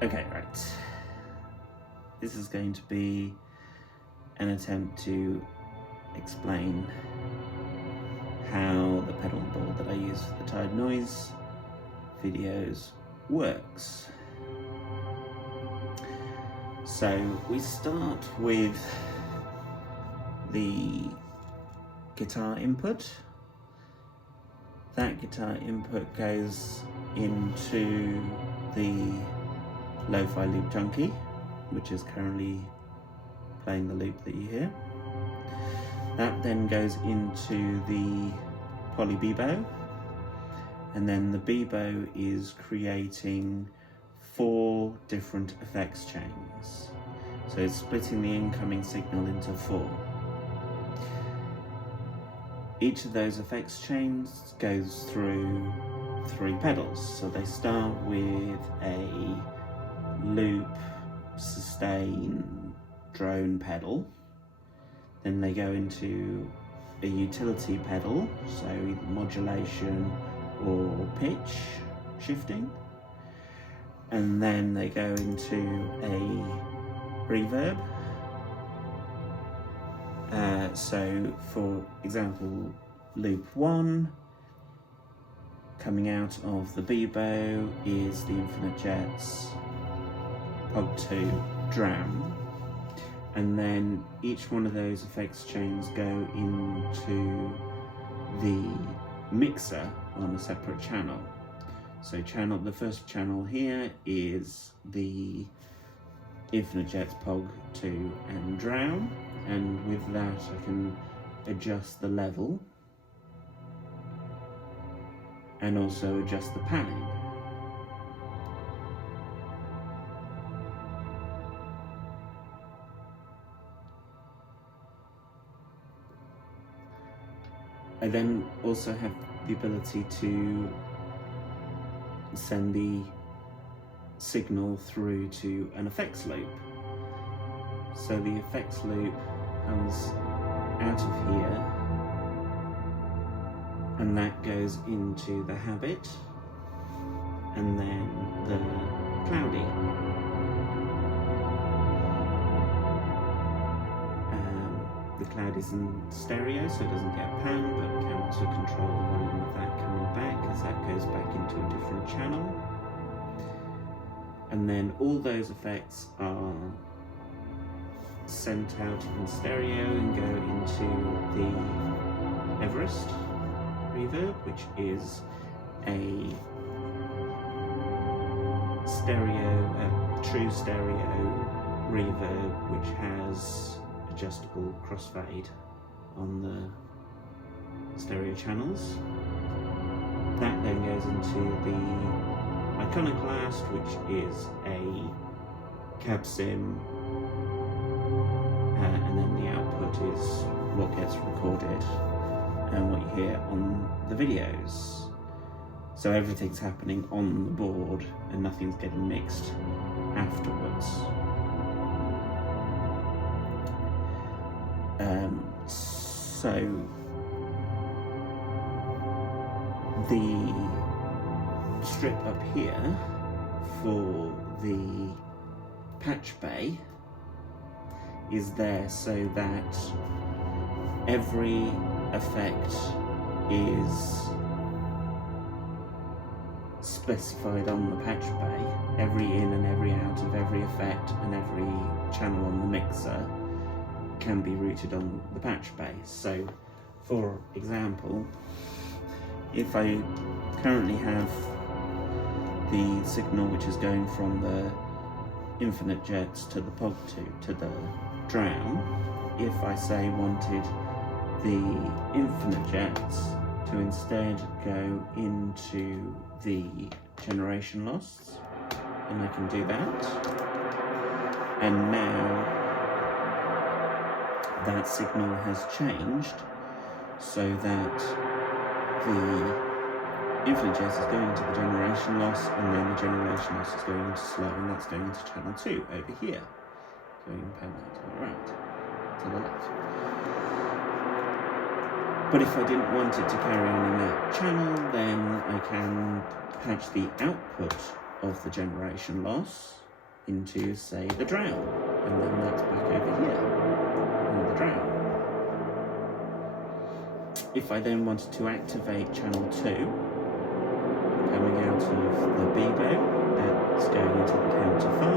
Okay, right. This is going to be an attempt to explain how the pedal board that I use for the Tide Noise videos works. So we start with the guitar input. That guitar input goes into the Lo-Fi loop Junky, which is currently playing the loop that you hear. That then goes into the Poly Beebo, and then the Beebo is creating 4 different effects chains. So it's splitting the incoming signal into 4. Each of those effects chains goes through 3 pedals. So they start with a loop, sustain, drone pedal. Then they go into a utility pedal, so either modulation or pitch shifting. And then they go into a reverb. So for example, loop 1, coming out of the Beebo is the Infinite Jets Pog 2 Draume, and then each one of those effects chains go into the mixer on a separate channel. So the first channel here is the Infinite Jets Pog 2 and Draume, and with that I can adjust the level and also adjust the panning. I then also have the ability to send the signal through to an effects loop. So the effects loop comes out of here, and that goes into the habit, and then the cloudy. The cloud is in stereo, so it doesn't get pan, but we can also control the volume of that coming back, as that goes back into a different channel. And then all those effects are sent out in stereo and go into the Everest reverb, which is a true stereo reverb, which has adjustable crossfade on the stereo channels. That then goes into the Iconoclast, which is a cab sim, and then the output is what gets recorded and what you hear on the videos. So everything's happening on the board and nothing's getting mixed afterwards. So the strip up here for the patch bay is there so that every effect is specified on the patch bay. Every in and every out of every effect and every channel on the mixer can be routed on the patch bay. So for example, if I currently have the signal which is going from the Infinite Jets to the Pog 2 to the Draume, if I say wanted the Infinite Jets to instead go into the generation loss, and I can do that, and now that signal has changed so that the Infinite Jets is going to the generation loss, and then the generation loss is going into slow, and that's going into channel 2 over here, going parallel to the right, to the left. But if I didn't want it to carry on in that channel, then I can patch the output of the generation loss into, say, the Draume, and then that's back over here on the Draume. If I then wanted to activate channel 2, coming out of the Beebo, that's going into the counter 5.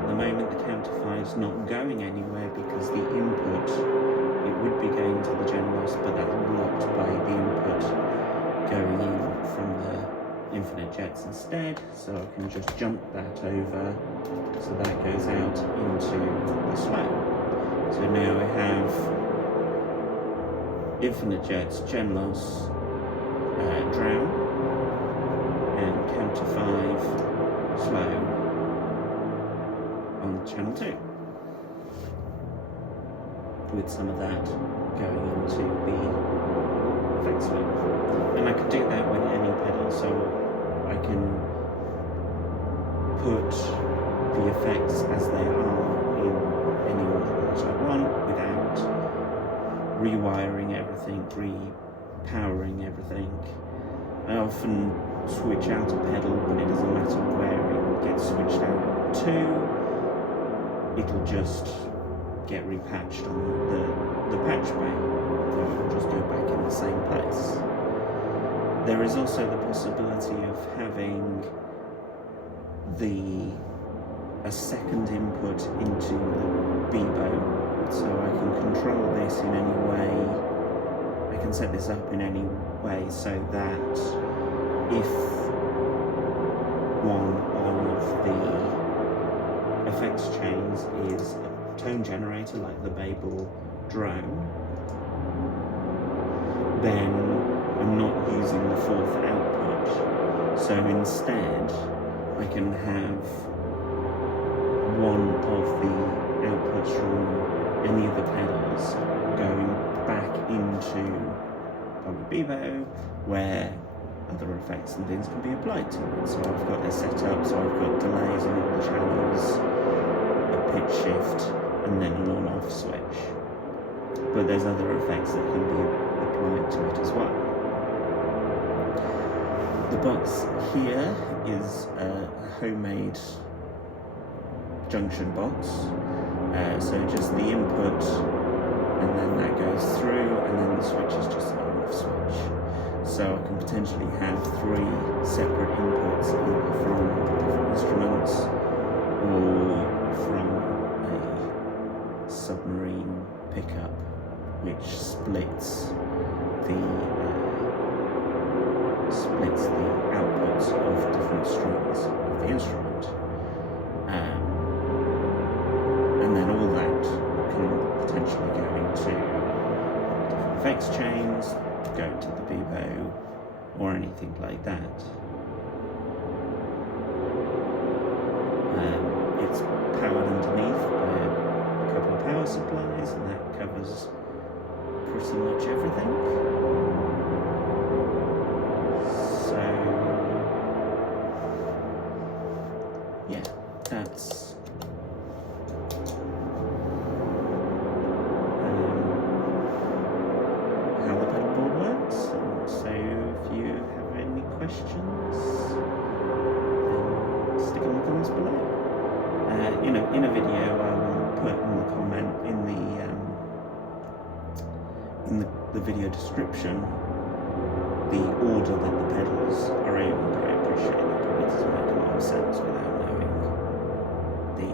At the moment the counter 5 is not going anywhere because the input, it would be going to the Genos, but that's blocked by the input going in from the infinite jets instead, so I can just jump that over, so that goes out into the slow. So now I have infinite jets, gen loss, Draume, and counter 5 slow on channel 2, with some of that going into the effects loop. And I could do that with any pedal, so I can put the effects as they are in any order that I want without rewiring everything, repowering everything. I often switch out a pedal when it doesn't matter where it gets switched out to, it'll just get repatched on the patch bay, so it'll just go back in the same place. There is also the possibility of having a second input into the Beebo, so I can control this in any way. I can set this up in any way so that if one of the effects chains is a tone generator like the Babel Draume, then I'm not using the fourth output. So instead, I can have one of the outputs from any of the pedals going back into probably Beebo, where other effects and things can be applied to it. So I've got this set up, so I've got delays on all the channels, a pitch shift, and then an on-off switch. But there's other effects that can be applied to it as well. The box here is a homemade junction box, so just the input, and then that goes through, and then the switch is just an on-off switch. So I can potentially have 3 separate inputs, either from different instruments or from a submarine pickup, which splits the outputs of different strings of the instrument, and then all that can potentially go into different effects chains, go to the Beebo, or anything like that. It's powered underneath by a couple of power supplies, and that covers pretty much everything. So yeah, that's how the pedalboard works. So if you have any questions, then stick in the comments below. In a video, I will put in the comment in the video description the order that the pedals are in, but I appreciate that probably doesn't make a lot of sense without knowing the